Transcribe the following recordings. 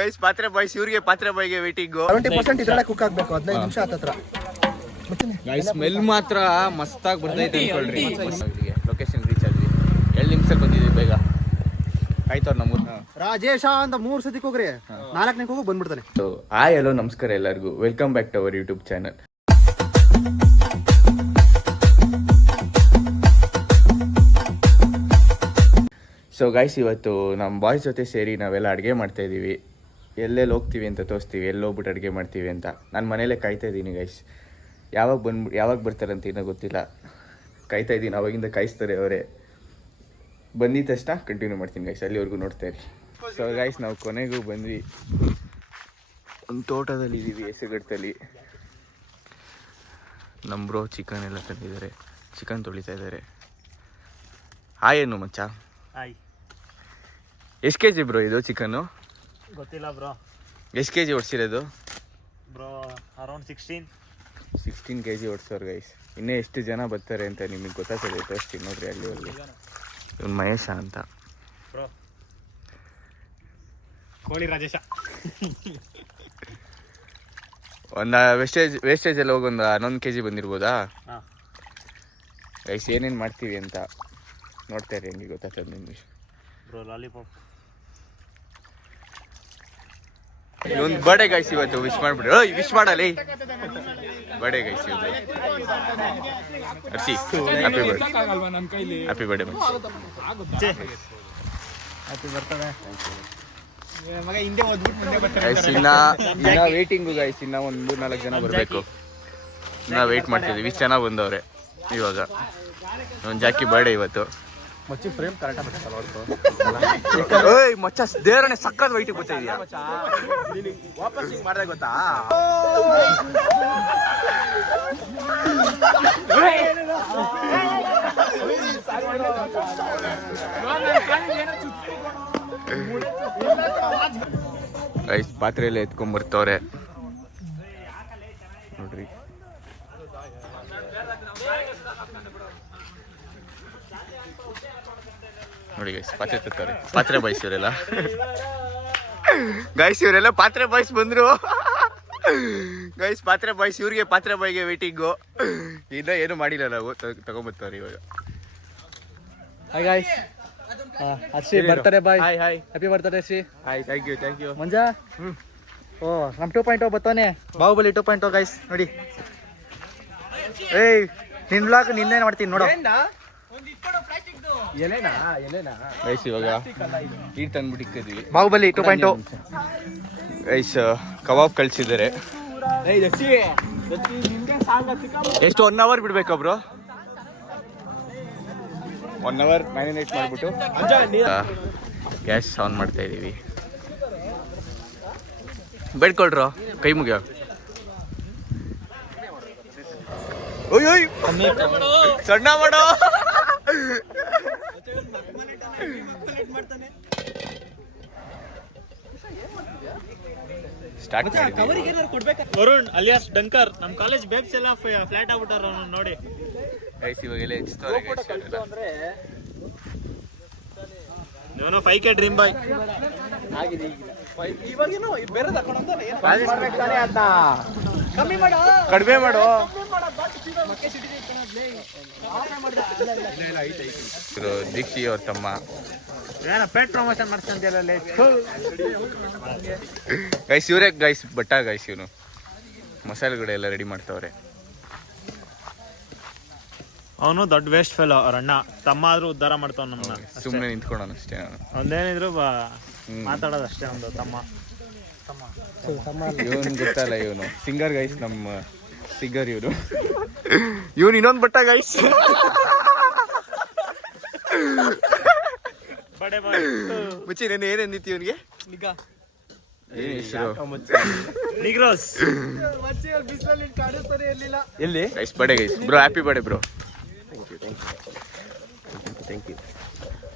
Guys ಪಾತ್ರೆ boys ಇವ್ರಿಗೆ ಪಾತ್ರೆ ಬಾಯ್ಗೆ ವೇಟಿಂಗು 70% ಇದ್ರೊಳಗೆ ಕುಕ್ ಆಗಬೇಕು 15 ನಿಮಿಷ ಹತ್ರ. ಗೈಸ್ ಸ್ಮೆಲ್ ಮಾತ್ರ ಮಸ್ತಾಗಿ ಬರ್ತೈತೆ ಅನ್ಕೊಳ್ರಿ. ಲೊಕೇಶನ್ ರೀಚ್ ಆದ್ವಿ 2 ನಿಮಿಷದಲ್ಲಿ ಬಂದಿದ್ವಿ ಬೇಗ. ಆಯ್ತವ್ರು ನಮ್ಮ ರಾಜೇಶ ಅಂತ 3 ಸತಿ ಹೋಗ್ರಿ 4ನೇ ಹೋಗಿ ಬಂದ್ಬಿಡ್ತಾನೆ. ಹಾಯ್ ಹಲೋ ನಮಸ್ಕಾರ ಎಲ್ಲರಿಗೂ, welcome back to our YouTube channel. So guys ಇವತ್ತು ನಮ್ಮ ಬಾಯ್ಸ್ ಜೊತೆ ಸೇರಿ ನಾವೆಲ್ಲ ಅಡುಗೆ ಮಾಡ್ತಾಯಿದ್ದೀವಿ. ಎಲ್ಲೆಲ್ಲಿ ಹೋಗ್ತೀವಿ ಅಂತ ತೋರಿಸ್ತೀವಿ, ಎಲ್ಲಿ ಹೋಗ್ಬಿಟ್ಟು ಅಡುಗೆ ಮಾಡ್ತೀವಿ ಅಂತ. ನಾನು ಮನೇಲೇ ಕಾಯ್ತಾ ಇದ್ದೀನಿ ಗೈಸ್. ಯಾವಾಗ ಬರ್ತಾರಂತ ಇನ್ನೂ ಗೊತ್ತಿಲ್ಲ. ಕಾಯ್ತಾ ಇದ್ದೀನಿ, ಅವಾಗಿಂದ ಕಾಯಿಸ್ತಾರೆ ಅವರೇ. ಬಂದಿದ್ದ ತಕ್ಷಣ ಕಂಟಿನ್ಯೂ ಮಾಡ್ತೀನಿ ಗೈಸ್, ಅಲ್ಲಿವರೆಗೂ ನೋಡ್ತಾ ಇರಿ. ಸೊ ಗೈಸ್ ನಾವು ಕೊನೆಗೂ ಬಂದ್ವಿ. ಒಂದು ತೋಟದಲ್ಲಿ ಇದ್ದೀವಿ, ಹೆಸರುಗಟ್ಟಲ್ಲಿ. ನಮ್ಮ ಬ್ರೋ ಚಿಕನ್ ಎಲ್ಲ ತಂದಿದ್ದಾರೆ, ಚಿಕನ್ ತೊಳಿತಾ ಇದ್ದಾರೆ. ಏನು ಮಚ್ಚ? ಹಾಯ್. ಎಷ್ಟು ಕೆ ಜಿ ಬ್ರೋ ಇದು ಚಿಕನ್ನು? ಗೊತ್ತಿಲ್ಲ ಬ್ರೋ. ಎಷ್ಟು ಕೆ ಜಿ ಹೊಡ್ಸಿರೋದು ಬ್ರೋ? ಅರೌಂಡ್ 16 ಕೆ ಜಿ ಹೊಡ್ಸೋರು ಗೈಸ್. ಇನ್ನೂ ಎಷ್ಟು ಜನ ಬರ್ತಾರೆ ಅಂತ ನಿಮಗೆ ಗೊತ್ತಾಗ್ತದೆ, ತೋರಿಸ್ತೀನಿ ನೋಡ್ರಿ. ಅಲ್ಲಿವರೆಗೂ ಇವನು ಮಹೇಶ ಅಂತ ಬ್ರೋ. ಕೋಳಿ ರಾಜೇಶ. ಒಂದು ವೇಸ್ಟೇಜ್ ಎಲ್ಲ ಹೋಗಿ ಒಂದು 11 ಕೆ ಜಿ ಬಂದಿರ್ಬೋದಾ ಗೈಸ್. ಏನೇನು ಮಾಡ್ತೀವಿ ಅಂತ ನೋಡ್ತಾ ಇರಿ, ಹೆಂಗೆ ಗೊತ್ತಾಗ್ತದೆ ನಿಮಗೆ ಬ್ರೋ. ಲಾಲಿಪಾಪ್. ಒಂದು ಬರ್ಡೇ ಗೈಸ್ ಇವತ್ತು. ವಿಶ್ ಮಾಡಿಬಿಡ್ರಿ. ವಿಶ್ ಮಾಡಲಿ. ಬರ್ಡೇ ಗೈಸ್ ಇವತ್ತು. Arshi happy birthday. Happy birthday happy birthday. Guys ಇನ್ನ ವೇಟಿಂಗು ಗೈಸ್. ಇನ್ನ ಒಂದು 3-4 ಜನ ಬರಬೇಕು. ಇನ್ನ ವೇಟ್ ಮಾಡ್ತಿದ್ದೀವಿ. ಇಷ್ಟು ಚೆನ್ನಾಗಿ ಬಂದವ್ರೆ ಇವಾಗ. ಒಂದು ಜಾಕಿ ಬರ್ಡೇ ಇವತ್ತು. ಏಯ್ ಮಚ್ಚ ದೇವರನೆ ಸಕ್ಕತ್ ವೈಟಿಗೆ ಗೊತ್ತಾ ಇದೆಯಾ? ವಾಪಸ್ ಹಿಂಗ್ ಮಾಡ್ದೆ ಗೊತ್ತಾ? ಗೈಸ್ ಪಾತ್ರೆಯಲ್ಲೇ ಎತ್ಕೊಂಡ್ ಬರ್ತವ್ರೆ ನೋಡ್ರಿ. ನೋಡಿ ಗೈಸ್ ಪಾತ್ರೆ ತರ್ತಾರೆ. ಪಾತ್ರೆ ಬಾಯ್ಸ್ ಇವರೆಲ್ಲ. ಗೈಸ್ ಇವರೆಲ್ಲ ಪಾತ್ರೆ ಬಾಯ್ಸ್ ಬಂದ್ರು ಗೈಸ್. ಪಾತ್ರೆ ಬಾಯ್ಸ್ ಇವ್ರಿಗೆ ಪಾತ್ರೆ ಬಾಯ್ಗೆ ವೇಟಿಂಗು. ಇನ್ನೂ ಏನು ಮಾಡಿಲ್ಲ ನಾವು, ತಗೊಂಬರ್ತಾರೆ ಇವಾಗ. Hi guys. ಅರ್ಷಿ ಬರ್ತಾರೆ ಬಾಯ್. Hi hi. Happy birthday Arshi. Hi thank you Manja. ಓ ನಮ್ಮ 2.0 ಬರ್ತಾನೆ. ಬಾಹುಬಲಿ 2.0 ಗೈಸ್ ನೋಡಿ. ಏಯ್ ನಿನ್ ಬ್ಲಾಗ್ ನಿನ್ನೆ ಮಾಡ್ತೀನಿ ನೋಡು. ಗೈಸ್ ಇವಾಗ ಈಟ್ ತಂದ್ಬಿಟ್ಟು ಇಕ್ಕಿದ್ವಿ. ಬಾಹುಬಲಿ 2.0 ಗೈಸ್ ಕಬಾಬ್ ಕಳ್ಸಿದ್ದಾರೆ. ಎಷ್ಟು 1 ಅವರ್ ಬಿಡ್ಬೇಕಾ ಬ್ರೋ? 1 ಅವರ್ ಮ್ಯಾರಿನೇಟ್ ಮಾಡಿಬಿಟ್ಟು ಗ್ಯಾಸ್ ಆನ್ ಮಾಡ್ತಾ ಇದ್ದೀವಿ. ಬೇಡ್ಕೊಳ್ರೋ ಕೈ ಮುಗಿಯೋ. ಓಯ್ ಸಣ್ಣ ಮಾಡೋ. Start Varun alias Dunker. ನಮ್ಮ ಕಾಲೇಜ್ ಬೇಬ್ಸ್ ಎಲ್ಲ ಫ್ಲಾಟ್ ಆಗ್ಬಿಟ್ಟಾರ ನೋಡಿ. ಗೈಸ್ ಇವಾಗೆಲ್ಲ ಹೆಚ್ಚುತ್ತಾರೆ. ಇವನು 5K ಡ್ರೀಮ್ ಬಾಯ್. ಕಡಿಮೆ ಮಾಡು. ದೀಕ್ಷಿ ಅವ್ರ ತಮ್ಮ. ಪೇಟ್ ಪ್ರಮೋಷನ್ ಮಾಡ್ಕೊಂತಿಲ್ಲ ಗೈಸ್ ಇವರೇ ಗೈಸ್ ಬಟ್ಟ ಗೈಸ್. ಇವನು ಮಸಾಲೆಗಳೆಲ್ಲ ರೆಡಿ ಮಾಡ್ತಾವ್ರೆ. ಅವನು ದೊಡ್ಡ ವೇಸ್ಟ್ ಫೆಲ್. ಅವ್ರ ಅಣ್ಣ ತಮ್ಮ ಆದ್ರೂ ಉದ್ಧಾರ ಮಾಡ್ತಾವ ನಮ್ಮನ್ನ. ಸುಮ್ಮನೆ ನಿಂತ್ಕೊಳೋಣ ಅಷ್ಟೇ. ಒಂದೇನಿದ್ರು ಮಾತಾಡೋದು ಅಷ್ಟೇ. ಒಂದು ತಮ್ಮ ಇವನು ಗೊತ್ತಲ್ಲ, ಇವನು ಸಿಂಗರ್ ಗೈಸ್. ನಮ್ಮ ಸಿಂಗರ್ ಇವನು. ಇವನು ಇನ್ನೊಂದು ಬಟ್ಟ ಗೈಸ್. ಮುಚ್ಚಿ ನಾನು ಏನೇನಿತ್ತು ಇವನಿಗೆ? ಎಲ್ಲಿ guys birthday guys. Bro happy birthday bro.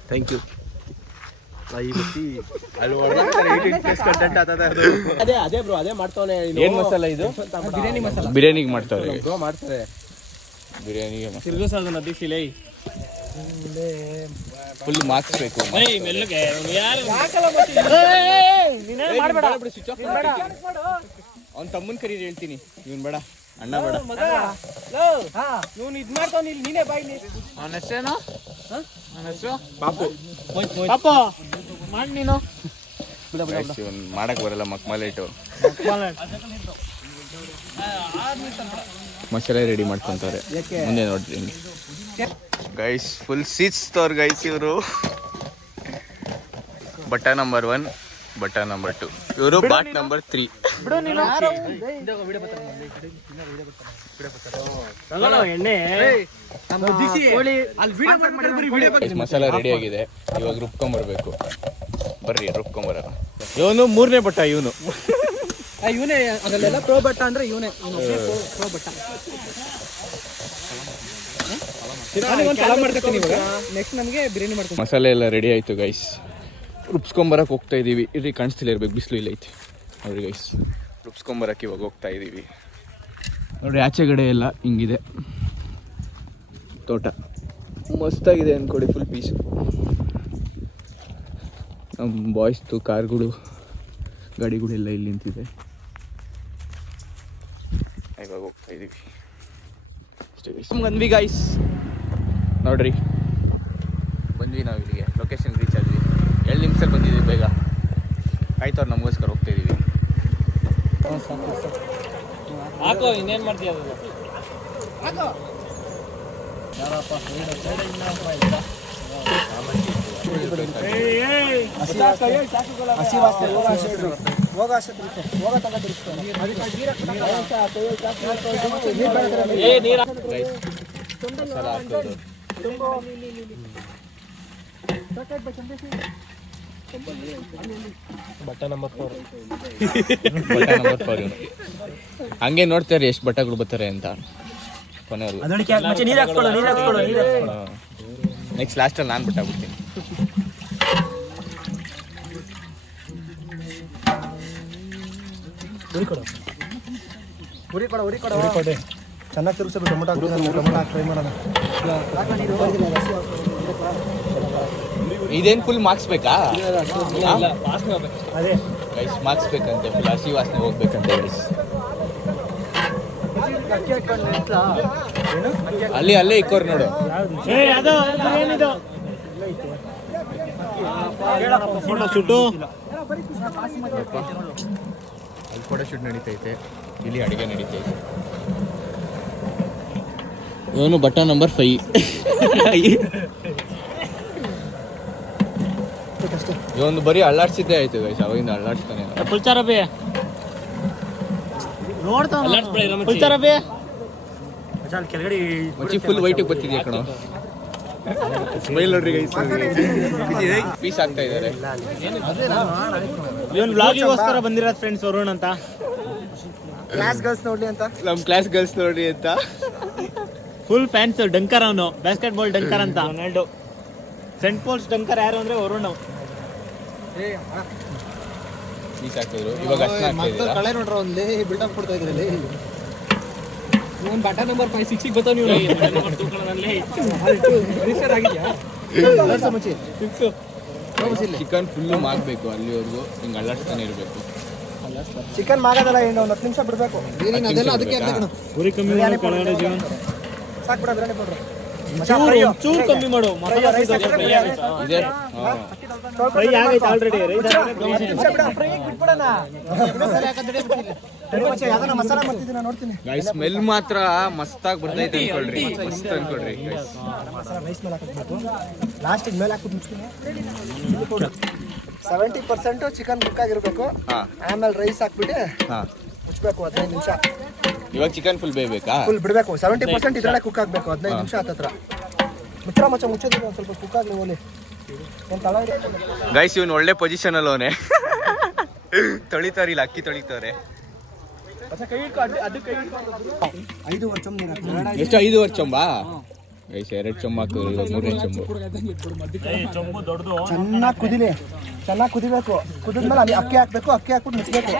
Thank you. ಅದೇ ಬ್ರೋ ಅದೇ ಮಾಡ್ತಾನೆ. ಏನ್ ಮಸಾಲ ಇದು? ಬಿರಿಯಾನಿ ಮಸಾಲ. ಬಿರಿಯಾನಿಗೆ ಮಾಡ್ತಾರೆ. ಬ್ರೋ ಮಾಡ್ತಾರೆ ಬಿರಿಯಾನಿಗೆ ತಿರ್ಗಿಸೋದು ನದಿ ಶಿಲೆ. ಫುಲ್ ಮಾರ್ಕ್ಸ್ ಬೇಕು. ಅವ್ನ ತಮ್ಮನ್ ಕರೀರಿ ಹೇಳ್ತೀನಿ. ಇವನ್ ಬೇಡ, ಅಣ್ಣ ಬೇಡ. ಇವ್ನು ಇದ್ ಮಾಡ್ತಾವ್ ನೀನೇ ಬಾಯ್. ಅವನ ಹೆಸರೇನು? ಅವನ ಹೆಸರು ಪಾಪು. ಪಾಪ ಮಾಡಿ ನೀನು. ಇವನ್ ಮಾಡಕ್ ಬರಲ್ಲ ಮಕ್ಮಲೇಟು. ಮಸಾಲೆ ರೆಡಿ ಮಾಡ್ಕೊಂತಾರೆ ಮುಂದೆ ನೋಡ್ರಿ. ಗೈಸ್ ಫುಲ್ ಸೀಚ್ತವ್ರ ಗೈಸ್ ಇವರು. ಬಟ್ಟ ನಂಬರ್ 1, ಬಟ್ಟ ನಂಬರ್ 2, ಇವರು ಬಾಟ್ ನಂಬರ್ 3. ಮಸಾಲ ರೆಡಿ ಆಗಿದೆ, ಇವಾಗ ರುಬ್ಕೊಂಬರ್ಬೇಕು. ಬರ್ರಿ ರುಬ್ಕೊಂಬರೋಣ. ಇವನು 3ನೇ ಬಟ್ಟ. ಇವನು ಇವನೇ ಅದಲ್ಲೆಲ್ಲ ಪ್ರೋ ಬಟ್ಟ ಅಂದ್ರೆ ಇವನೇ ಪ್ರೋ ಬಟ್ಟ. ನೆಕ್ಸ್ಟ್ ನಮಗೆ ಬಿರಿಯಾನಿ ಮಾಡ್ಕೊಂಡು ಮಸಾಲೆ ಎಲ್ಲ ರೆಡಿ ಆಯಿತು ಗೈಸ್. ರುಬ್ಸ್ಕೊಂಬರಕ್ಕೆ ಹೋಗ್ತಾ ಇದ್ದೀವಿ. ಇಲ್ಲಿ ಕಾಣಿಸ್ತಿಲ್ಲ ಇರ್ಬೇಕು, ಬಿಸಿಲು ಇಲ್ಲ ಐತಿ ನೋಡ್ರಿ ಗೈಸ್. ರುಬ್ಸ್ಕೊಂಬರಕ್ಕೆ ಇವಾಗ ಹೋಗ್ತಾ ಇದ್ದೀವಿ. ನೋಡ್ರಿ ಆಚೆಗಡೆ ಎಲ್ಲ ಹಿಂಗಿದೆ ತೋಟ. ಮಸ್ತಾಗಿದೆ ಅಂದ್ಕೊಡಿ, ಫುಲ್ ಪೀಸು. ನಮ್ಮ ಬಾಯ್ಸ್ದು ಕಾರ್ಗಳು ಗಾಡಿಗಳೆಲ್ಲ ಇಲ್ಲಿ ನಿಂತಿದೆ. ಇವಾಗ ಹೋಗ್ತಾ ಇದ್ದೀವಿ ಬಂದ್ವಿ ಗೈಸ್. ನೋಡ್ರಿ ಬಂದ್ವಿ ನಾವು ಇಲ್ಲಿಗೆ. ಲೊಕೇಶನ್ ರೀಚ್ ಆದ್ವಿ. 2 ನಿಮಿಷದಲ್ಲಿ ಬಂದಿದ್ವಿ. ಬೇಗ ಆಯ್ತವ್ರು ನಮಗೋಸ್ಕರ ಹೋಗ್ತಾ ಇದ್ದೀವಿ. ಹಾಕೋ, ಇನ್ನೇನು ಮಾಡ್ತೀಯ? But number 4. ಹಂಗೆ ನೋಡ್ತಾರೆ ಎಷ್ಟು ಬಟ್ಟಗಳು ಬರ್ತಾರೆ ಅಂತ ಕೊನೆಯವರು. ನೆಕ್ಸ್ಟ್ ಲಾಸ್ಟಲ್ಲಿ ನಾನು ಬಿಟ್ಟಾಗ್ಬಿಡ್ತೀನಿ. ಉರಿ ಕೊಡ ಚೆನ್ನಾಗಿ ತಿರುಗಿಸ್ಬಿಟ್ಟು ಟೊಮೊಟೊ ಹಾಕಿ ಫ್ರೈ ಮಾಡೋಣ. ಇದೇನು ಫುಲ್ ಮಾರ್ಕ್ಸ್ ಬೇಕಾ? ಅದೇ ಗೈಸ್ ಮಾರ್ಕ್ಸ್ ಬೇಕಂತೆ, ಫುಲ್ ಹಸಿ ವಾಸನೆ ಹೋಗ್ಬೇಕಂತೆ ಗೈಸ್. ಅಲ್ಲೇ ಇಕ್ಕೋರು ನೋಡು. ಅಲ್ಲಿ ಫೋಟೋ ಶೂಟ್ ನಡೀತೈತೆ, ಇಲ್ಲಿ ಅಡುಗೆ ನಡೀತೈತೆ. ಇವನು ಬಟ್ಟ ನಂಬರ್ 5. ಇವನು ಬರೀ ಅಳ್ಳಾಡ್ಸಿದ್ದೇ ಆಯ್ತು ಗೈಸ್. ಅವಾಗಿಂದ ಅಳ್ಳಾಡ್ಸ್ತಾನೆ. ಮಚ್ಚಿ ಫುಲ್ ವೈಟಿಗೆ ಬರ್ತಿದ್ಯಾ ಕಣೋ. ಸ್ಮೈಲ್ ನೋಡ್ರಿ ಗೈಸ್. ಪೀಸ್ ಆಗ್ತಾ ಇದ್ದಾರೆ. ಇವನ್ ವ್ಲಾಗಿಗೋಸ್ಕರ ಬಂದಿರೋದು ಫ್ರೆಂಡ್ಸ್ ವರುಣ್ ಅಂತ. ಕ್ಲಾಸ್ ಗರ್ಲ್ಸ್ ನೋಡ್ಲಿ ಅಂತ. ನಮ್ಮ ಕ್ಲಾಸ್ ಗರ್ಲ್ಸ್ ನೋಡ್ರಿ ಅಂತ. Full fans Dunker. ಅವನು ಬ್ಯಾಸ್ಕೆಟ್ ಬಾಲ್ ಡಂಕರ್ ಅಂತ. ರೊನಾಲ್ಡೋ. ಸೆಂಟ್ ಪೋಲ್ಸ್ ಡಂಕರ್ ಯಾರು ಅಂದ್ರೆ ವರುಣ್. ಪೀಸ್ ಹಾಕಿದ್ರು. ಇವಾಗ ಅಷ್ಟೇ ಕಳೆ ನೋಡ್ರ ಒಂದೇ ಬಿಲ್ಡಪ್ ಕೊಡ್ತಾ ಇದ್ರಲ್ಲಿ. ಇವನ್ ಬಟ್ಟ ನಂಬರ್ 5 6 ಬರ್ತಾವ. ನೀವು ಚಿಕನ್ ಫುಲ್ಲು ಮಾಗಬೇಕು ಅಲ್ಲಿವರೆಗೂ. ಹಿಂಗೆ ಅಳ್ಳಾಡ್ತಾನೆ ಇರಬೇಕು. ಚಿಕನ್ ಮಾಗೋದಲ್ಲ, ಏನು 10 ನಿಮಿಷ ಬಿಡಬೇಕು. ಅದೆಲ್ಲ ಅದಕ್ಕೆ ಉರಿ ಕಮ್ಮಿ ಮಾಡು ಕೆಳಗಡೆ ಜೀವನ್. ಸಾಕು ಬಿಡ, ಬಿರಿಯಾನಿ ಪೌಡ್ರ್ ಚೂರು ಕಮ್ಮಿ ಮಾಡು. ಮಸಾಲ ಇದೆ ಫ್ರೈ ಆಗೈತೆ ಆಲ್ರೆಡಿ. ಮಸಾಲ ಮಾಡ್ತಿದ್ದೀನಿ, ನೋಡ್ತೀನಿ. ಗೈಸ್ ಸ್ಮೆಲ್ ಮಾತ್ರ ಮಸ್ತಾಗಿ ಬರ್ತೈತೆ ಅನ್ಕೊಳ್ರಿ. ಮಸ್ತ್ ಅನ್ಕೊಳ್ರಿ ಗೈಸ್. ಮಸಾಲ ರೈಸ್ ಮೇಲೆ ಹಾಕಬೇಕು. ಲಾಸ್ಟಿಗೆ ಮೇಲೆ ಹಾಕ್ಬಿಟ್ಟು ಮುಚ್ತೀನಿ. 70% ಚಿಕನ್ ಕುಕ್ ಆಗಿರ್ಬೇಕು. ಆಮೇಲೆ ರೈಸ್ ಹಾಕ್ಬಿಟ್ಟು ಮುಚ್ಚಬೇಕು 15 ನಿಮಿಷ. ಇವಾಗ ಚಿಕನ್ ಫುಲ್ ಬೇಯಬೇಕಾ? ಫುಲ್ ಬಿಡಬೇಕು. 70% ಇದರಲ್ಲೇ ಕುಕ್ ಆಗಬೇಕು 15 ನಿಮಿಷ ಹತ್ತತ್ರ. ಮುಚ್ಚೋದಿಲ್ಲ, ಒಂದು ಸ್ವಲ್ಪ ಕುಕ್ ಆಗಲಿ. ಓಲಿ ಗೈಸ್ ಇವನು ಒಳ್ಳೆ ಪೊಸಿಷನ್ ಅಲ್ಲವನೇ. ತೊಳಿತಾರಿಲ್ಲ, ಅಕ್ಕಿ ತೊಳಿತಾರೆ. 5 ಚೊಂಬು ನೀರು ಹಾಕ್ತೀನಿ. ಎಷ್ಟು? 5 ಚೊಂಬಾ? ಗೈಸ್ 2 ಚೊಂಬು ಹಾಕಿದ್ರು. ಇವಾಗ 3 ಚೊಂಬು. ಚೆನ್ನಾಗಿ ಕುದಿಲಿ, ಚೆನ್ನಾಗಿ ಕುದಿಬೇಕು. ಕುದಿದ್ಮೇಲೆ ಅಲ್ಲಿ ಅಕ್ಕಿ ಹಾಕ್ಬೇಕು. ಅಕ್ಕಿ ಹಾಕ್ಬಿಟ್ಟು ಮುಚ್ಚಬೇಕು.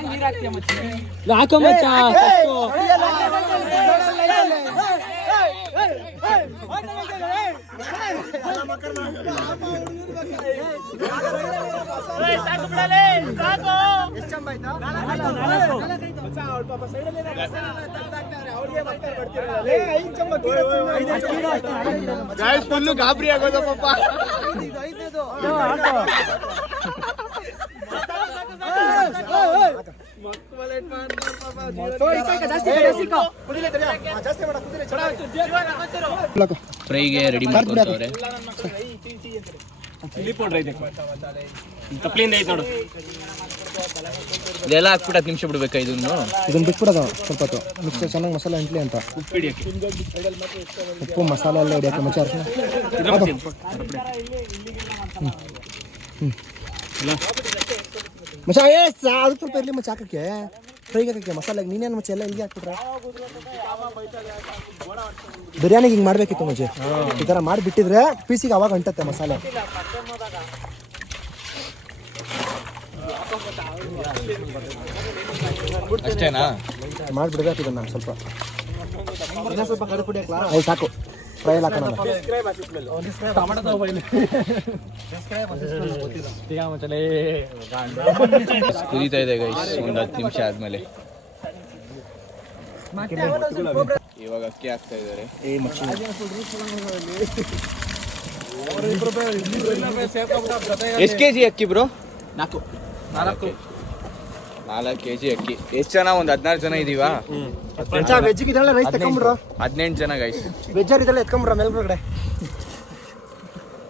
ಫುಲ್ಲು ಗಾಬರಿ ಆಗೋದು ಪಾಪ. ಫ್ರೈಗೆ ರೆಡಿ ಮಾಡ್ಕೊಳ್ತವ್ರೆ. ಇದೆಲ್ಲ ಹಾಕ್ಬಿಟ್ಟು 10 ನಿಮಿಷ ಬಿಡ್ಬೇಕಾ ಇದನ್ನು ಬಿಟ್ಬಿಡೋದು ಸ್ವಲ್ಪ ಹೊತ್ತು ಮಿಕ್ಸ್ ಚೆನ್ನಾಗಿ ಮಸಾಲೆ ಅಂಟ್ಲಿ ಅಂತ. ಉಪ್ಪು ಮಸಾಲೆ ಎಲ್ಲ ಹಿಡಿಯೋಕೆ ಮಚ್ಚ ಅರ್ಶಿನ ಮಚ್ಚ ಅದು ಸ್ವಲ್ಪ ಇರಲಿ ಮಚ್ಚ ಹಾಕಕ್ಕೆ ಫ್ರೈಗೆ ಹಾಕಕ್ಕೆ ಮಸಾಲೆಗೆ ನೀನೇನು ಮಚ್ಚ ಎಲ್ಲ ಇಲ್ಲಿಗೆ ಹಾಕ್ಬಿಟ್ರೆ ಬಿರಿಯಾನಿಗೆ ಹಿಂಗೆ ಮಾಡಬೇಕಿತ್ತು ಮಚ್ಚೆ. ಈ ಥರ ಮಾಡಿಬಿಟ್ಟಿದ್ರೆ ಪೀಸಿಗೆ ಅವಾಗ ಅಂಟತ್ತೆ ಮಸಾಲೆ. ಅಷ್ಟೇನಾ? ಮಾಡಿಬಿಡ್ಬೇಕು ಇದನ್ನು ಸ್ವಲ್ಪ ಇನ್ನೂ ಸ್ವಲ್ಪ ಕಡೆ ಪುಡಿ ಹಾಕ್ಲಾ? ಅದು ಸಾಕು. ಫ್ರೈ ಎಲ್ಲ ಹಾಕೋಣ. ಕುದೀತಾ ಇದೆ ಗೈಸ್ ಒಂದು 10 ನಿಮಿಷ ಆದ್ಮೇಲೆ. ಇವಾಗ ಅಕ್ಕಿ ಹಾಕ್ತಾ ಇದ್ದಾರೆ. ಎಷ್ಟು ಕೆಜಿ ಅಕ್ಕಿ ಬ್ರೋ? 4 ಕೆಜಿ ಅಕ್ಕಿ. ಎಷ್ಟು ಜನ? ಒಂದು 16 ಜನ ಇದೀವಾ? ವೆಜ್ಜಿಗೆ ಇದೆಲ್ಲ ರೈಸ್ ತಗೊಂಡ್ಬಿಡ್ರು. 18 ಜನ ಗೈಸ್. ವೆಜ್ಜರ್ ಇದೆಲ್ಲ ಎತ್ಕೊಂಡ್ಬಿಡ್ರ ಮೇಲ್ಗಡೆ.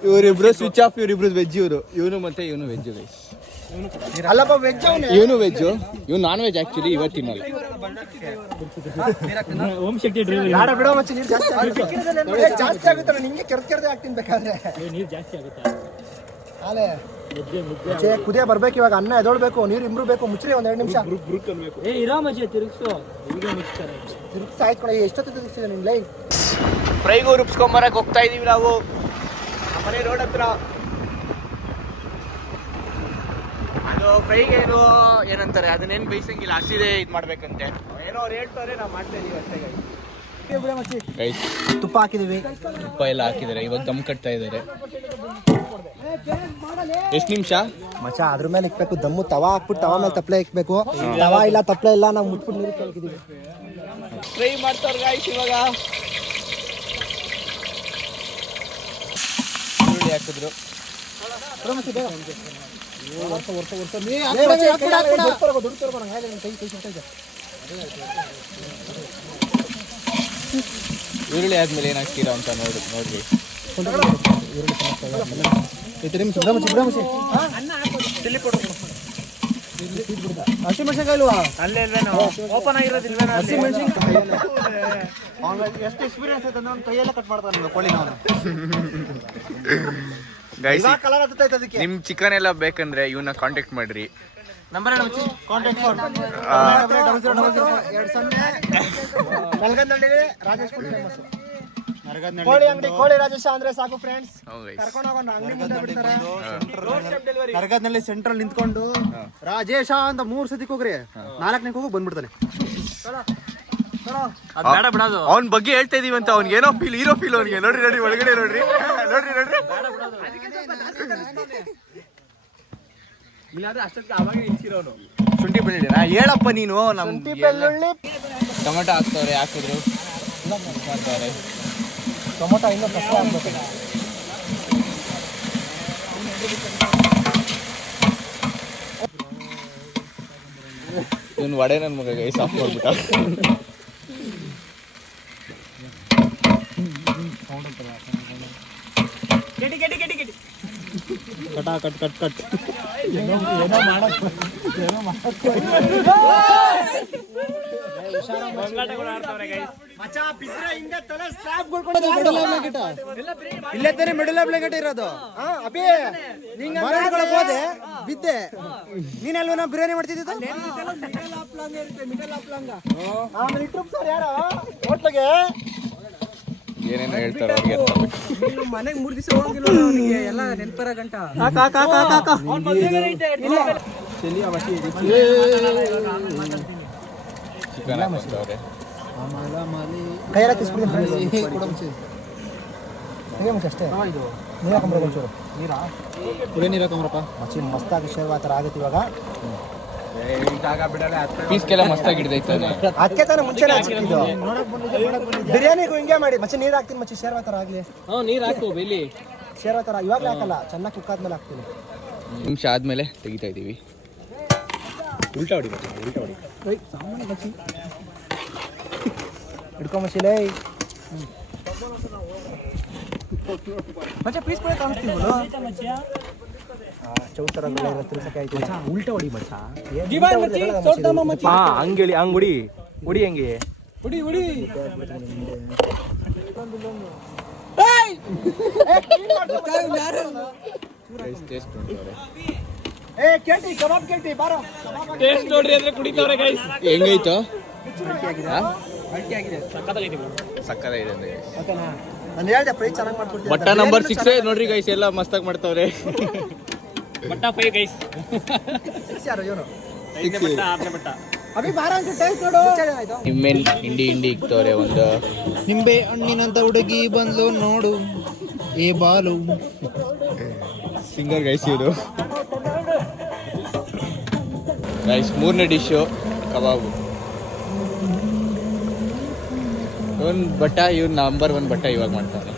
ಇವರಿಬ್ರು ಸ್ವಿಚ್ ಆಫ್. ಇವರಿಬ್ರು ವೆಜ್. ಇವನು ಮತ್ತೆ ಇವನು ವೆಜ್ ಗೈಸ್. ಅಲ್ಲಪ್ಪ ವೆಜ್ ಅವನು. ಇವನು ವೆಜ್, ಇವನು ನಾನ್ ವೆಜ್. ಆಕ್ಚುಲಿ ಇವತ್ತು ತಿನ್ನಲ್ಲ. ಓಂ ಶಕ್ತಿ ಬೇಡ ಬಿಡೋ ಮಚ್ಚ, ನೀರು ಜಾಸ್ತಿ ಆಗುತ್ತೆ. ನಿಂಗೆ ಕೆರ್ದೆ ಹಾಕ್ತೀನಿ ಬೇಕಾದ್ರೆ. ನೀರು ಜಾಸ್ತಿ ಆಗುತ್ತೆ. ಆಲೆ ಕುದಿಯ ಬರ್ಬೇಕು. ಇವಾಗ ಅನ್ನ ಎದೊಳ್ಬೇಕು, ನೀರು ಇಂಬ್ರಬೇಕು. ಮುಚ್ಚ್ರಿ ಒಂದ್ 2 ನಿಮಿಷ. ತಿರುಗಿಸು ಆಯ್ತು. ಎಷ್ಟೊತ್ತು ತಿರುಗಿಸಿದೆ ನಿನ್ ಲೈ? ಫ್ರೈಗೂ ರುಬ್ಸ್ಕೊಂಬರಕ್ಕೆ ಹೋಗ್ತಾ ಇದೀವಿ ನಾವು ಮನೆ ರೋಡ್ ಹತ್ರ. ಅದು ಫ್ರೈಗೆ ಏನಂತಾರೆ ಅದನ್ನೇನು ಬೇಯಿಸಂಗಿಲ್ಲ, ಹಸಿದೆ ಇದು ಮಾಡ್ಬೇಕಂತೆ. ಏನೋ ಅವ್ರು ಹೇಳ್ತಾರೆ, ನಾವು ಮಾಡ್ತಾ ಇದೀವಿ ಅಷ್ಟೇ ಗೈಸ್. ತುಪ್ಪ ಹಾಕಿದೀವಿ. ತುಪ್ಪ ಎಲ್ಲ ಹಾಕಿದ್ದಾರೆ. ಇವಾಗ ದಮ್ ಕಟ್ತಾ ಇದ್ದಾರೆ. ಎಷ್ಟು ನಿಮಿಷ ಮಚ್ಚ? ಅದ್ರ ಮೇಲೆ ಇಕ್ಬೇಕು ದಮ್ಮು. ತವಾ ಹಾಕ್ಬಿಟ್ಟು ತವಾ ಮೇಲೆ ತಪ್ಪಲೆ ಇಕ್ಬೇಕು. ತವಾ ಇಲ್ಲ ತಪ್ಪಲೆ ಇಲ್ಲ, ನಾವು ಮುಚ್ಬಿಟ್ಟು ನೀರು ಕೇಳ್ಕಿದೀವಿ. ಫ್ರೈ ಮಾಡ್ತಾರ ಗಾಯ್ಸ್. ಇವಾಗ ಈರುಳ್ಳಿ ಹಾಕಿದ್ರು. ಈರುಳ್ಳಿ ಆದ್ಮೇಲೆ ಏನ್ ಹಾಕ್ತೀರಾ ಅಂತ ನೋಡ್ರಿ. ಹಸಿಮೆಣಸಿನಕಾಯಿ ಇಲ್ವಾ? ಓಪನ್ ಆಗಿರೋದಿಲ್ವ? ಎಷ್ಟು ಎಕ್ಸ್ಪೀರಿಯನ್ಸ್ ಐತೆ ಅಂದ್ರೆ ಕೈಯೆಲ್ಲ ಕಟ್ ಮಾಡ್ತಾನೆ ಕೋಳಿ. ಗೈಸ್ ಕಲರ್ ಹತ್ತೈತೆ ಅದಕ್ಕೆ. ನಿಮ್ ಚಿಕನ್ ಎಲ್ಲ ಬೇಕಂದ್ರೆ ಇವನ್ನ ಕಾಂಟ್ಯಾಕ್ಟ್ ಮಾಡ್ರಿ. Number contact Belagandahalli Rajesh food famous. ಕೋಳಿ ಅಂಗಡಿ ಕೋಳಿ ರಾಜೇಶ ಅಂದ್ರೆ ಸಾಕು ಫ್ರೆಂಡ್ಸ್. ಕರ್ಕೊಂಡು ಹೋಗೋಣ ಅಂಗಡಿ ಮುಂದೆ ಬಿಡ್ತಾರೆ. ಕರ್ಗದ್ನಲ್ಲಿ ಸೆಂಟ್ರಲ್ ನಿಂತ್ಕೊಂಡು ರಾಜೇಶ ಅಂತ 3 ಸತಿ ಹೋಗ್ರಿ, 4ನೇ ಹೋಗಿ ಬಂದ್ಬಿಡ್ತಾನೆ. ಅವ್ನ ಬಗ್ಗೆ ಹೇಳ್ತಾ ಇದೀವಿ ಅಂತ ಅವ್ನಿಗೆ ಏನೋ ಫೀಲ್, ಹೀರೋ ಫೀಲ್ ಅವ್ನಿಗೆ. ನೋಡ್ರಿ ಒಳಗಡೆ ನೋಡ್ರಿ. ಶುಂಠಿ ಬೆಳ್ಳುಳ್ಳಿ ಹೇಳಪ್ಪ ನೀನು. ಶುಂಠಿ ಬೆಳ್ಳುಳ್ಳಿ ಟೊಮೆಟೊ ಹಾಕಿದ್ರು ಮಾಡ್ತಾರೆ. ಟೊಮೊಟೊ ಇನ್ನೂ ಕಷ್ಟ ಆಗ್ಬೇಕು. ಇವನು ವಡೆ ನನ್ನ ಮಗ ಗೈಸ್ ಆಫ್ ಮಾಡ್ಬಿಟ್ಟ. ಕಟ್ ಇಲ್ಲೇ ತಾನೆ ಮಿಡಲ್ ಬ್ಲಾಂಕೆಟ್ ಇರೋದು. ಅಭಿ ಹೋದೆ ಬಿದ್ದೆ. ನೀನೆಲ್ವ ನಾವು ಬಿರಿಯಾನಿ ಮಾಡ್ತಿದ್ದ ಹೋಟ್ಲಿಗೆ ಏನೇನೋ ಹೇಳ್ತಾರೆ ಅವ್ರಿಗೆ. ಮನೆಗೆ 3 ದಿವಸ ಹೋಗಿಲ್ಲ ಅವನಿಗೆ ಎಲ್ಲ ನೆನಪರ ಗಂಟ. ಚಿಕನ್ ಹಾಕ್ತಾರೆ. ಹೇಗೆ ಮುಂಚೆ ಅಷ್ಟೇ ನೀರು ಹಾಕೊಂಡ್ರೆ ಒಂಚೂರು ಕುಡಿಯೋ ನೀರು ಹಾಕೊಂಬ್ರಪ್ಪ ಮಚ್ಚಿ ಮಸ್ತಾಗಿ ಶೇರ್ವಾ ಥರ ಆಗುತ್ತೆ ಇವಾಗ ಪೀಸ್ಗೆಲ್ಲ ಮಸ್ತಾಗಿ ಹಿಡ್ದೈತಾನೆ. ಅದಕ್ಕೆ ತಾನೇ ಮುಂಚೆನೇ ಹಚ್ಚಿದ್ದು ಬಿರಿಯಾನಿಗೂ ಹಿಂಗೆ ಮಾಡಿ ಮಚ್ಚಿ ನೀರು ಹಾಕ್ತೀನಿ ಮಚ್ಚಿ ಶೇರ್ವಾ ಥರ ಆಗಲಿ. ನೀರು ಹಾಕು ಬೆಲಿ ಶೇರ್ವಾ ಥರ ಇವಾಗಲೇ ಹಾಕಲ್ಲ, ಚೆನ್ನಾಗಿ ಕುಕ್ ಆದ್ಮೇಲೆ ಹಾಕ್ತೀನಿ. ನಿಮಿಷ ಆದಮೇಲೆ ತೆಗಿತಾ ಇದ್ದೀವಿ. ಉಲ್ಟಾ ಹೊಡಿ ಸಾಮಾನ್ಯ ಮಚ್ಚಿ ಹಿಡ್ಕೊ ಮಚ್ಚಿಲೇ ಮಚ್ಚ ಪ್ಲೀಸ್ ಕೂಡ ಕಾಣಿಸ್ತೀವಿ ಚೌತರ ತಿರ್ಸಕ್ಕೆ ಆಯ್ತು ಉಲ್ಟಾ ಹೊಡಿ ಮಚ್ಚ ಹಂಗೇಳಿ ಹಂಗೆ ಹೊಡಿ ಹೊಡಿ ಹಂಗೆ ಹೊಡಿ ಏ ಕೇಳ್ತಿ ಕಬಾಬ್ ಕೇಳ್ತಿ ಬಾರೋ ಟೇಸ್ಟ್ ನೋಡ್ರಿ ಅಂದ್ರೆ ಕುಡಿತವ್ರೆ ಗೈಸ್. ಹೆಂಗೈತು? ಸಕ್ಕತ್ತಾಗೈತೆ ಸಕ್ಕತ್ತಾಗಿದೆ ಅಂದ್ರೆ ಓಕೆನಾ? ನಾನು ಹೇಳ್ದೆ ಪ್ರೈಸ್ ಚೆನ್ನಾಗಿ ಮಾಡ್ಕೊಡ್ತೀನಿ. ಬಟ್ಟ ನಂಬರ್ 6 ನೋಡ್ರಿ ಗೈಸ್, ಎಲ್ಲ ಮಸ್ತಾಗಿ ಮಾಡ್ತಾವ್ರೆ. But 5 guys. 6 ಯಾರು ಇವನು? 5ನೇ ಬಟ್ಟ 6ನೇ ಬಟ್ಟ. ಅಭಿ ಬಾರ ಅಂತ ಟೇಸ್ಟ್ ನೋಡು. ಆಯ್ತು ನಿಮ್ಮೆ ಹಿಂಡಿ ಇಕ್ತವ್ರೆ. ಒಂದು ನಿಂಬೆ ಹಣ್ಣಿನಂತ ಹುಡುಗಿ ಬಂದ್ಲು ನೋಡು ಏ ಬಾಲು ಸಿಂಗರ್ ಗೈಸ್ ಇವರು. ಗೈಸ್ 3ನೇ ಡಿಶ್ಶು ಕಬಾಬು. ಇವನ್ ಬಟ್ಟ ಇವ್ನು ನಂಬರ್ 1 ಬಟ್ಟ ಇವಾಗ ಮಾಡ್ತಾನೆ.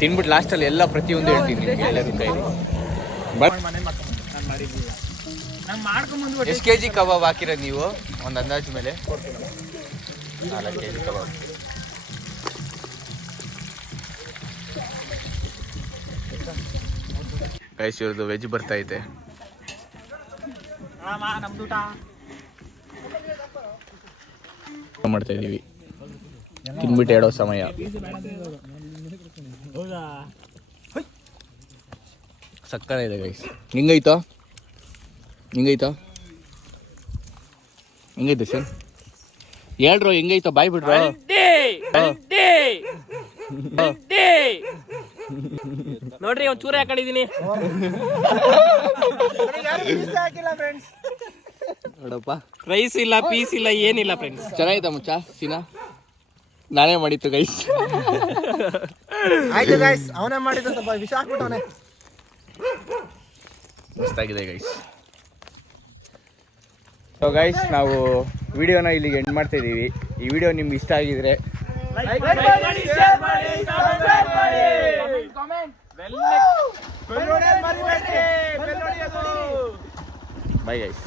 ತಿನ್ಬಿಟ್ಟು ಲಾಸ್ಟಲ್ಲಿ ಎಲ್ಲ ಪ್ರತಿಯೊಂದು ಹೇಳ್ತೀನಿ ನಿಮಗೆ ಎಲ್ಲರೂ ಕೈಲಿ. ಎಷ್ಟು ಕೆ ಜಿ ಕಬಾಬ್ ಹಾಕಿರೋದು ನೀವು ಒಂದು ಅಂದಾಜು ಮೇಲೆ? 4 kg ಕಬಾಬ್. ಗೈಸ್ ಇವ್ರದ್ದು ವೆಜ್ ಬರ್ತಾ ಐತೆ. ಮಾಡ್ತಾ ಇದೀವಿ, ತಿನ್ಬಿಟ್ಟು ಹೇಳೋ ಸಮಯ. ಸಕ್ಕರ ಇದೆ ಗೈಸ್. ಹಿಂಗೈತೋ ಹೆಂಗೈತೆ ಸರ್ ಹೇಳ್ರು, ಹೆಂಗೈತೋ ಬಾಯ್ ಬಿಡ್ರು. ನೋಡ್ರಿ ಒಂದ್ ಚೂರ ಹಾಕೊಂಡಿದೀನಿ ನೋಡಪ್ಪ, ರೈಸ್ ಇಲ್ಲ ಪೀಸ್ ಇಲ್ಲ ಏನಿಲ್ಲ ಫ್ರೆಂಡ್ಸ್. ಚೆನ್ನಾಗಿತ್ತ ಮುಚ್ಚ ಸೀನಾ? ನಾನೇ ಮಾಡಿತ್ತು ಗೈಸ್. ಆಯ್ತು ಗೈಸ್, ಅವನೇ ಮಾಡಿದ್ದು ಸ್ವಲ್ಪ ವಿಷ ಹಾಕ್ಬಿಟ್ಟವನೇ. ಮಸ್ತಾಗಿದೆ ಗೈಸ್. ಸೊ ಗೈಸ್, ನಾವು ವಿಡಿಯೋನ ಇಲ್ಲಿಗೆ ಎಂಡ್ ಮಾಡ್ತಾ ಇದ್ದೀವಿ. ಈ ವಿಡಿಯೋ ನಿಮ್ಗೆ ಇಷ್ಟ ಆಗಿದ್ರೆ ಬೈ ಗೈಸ್.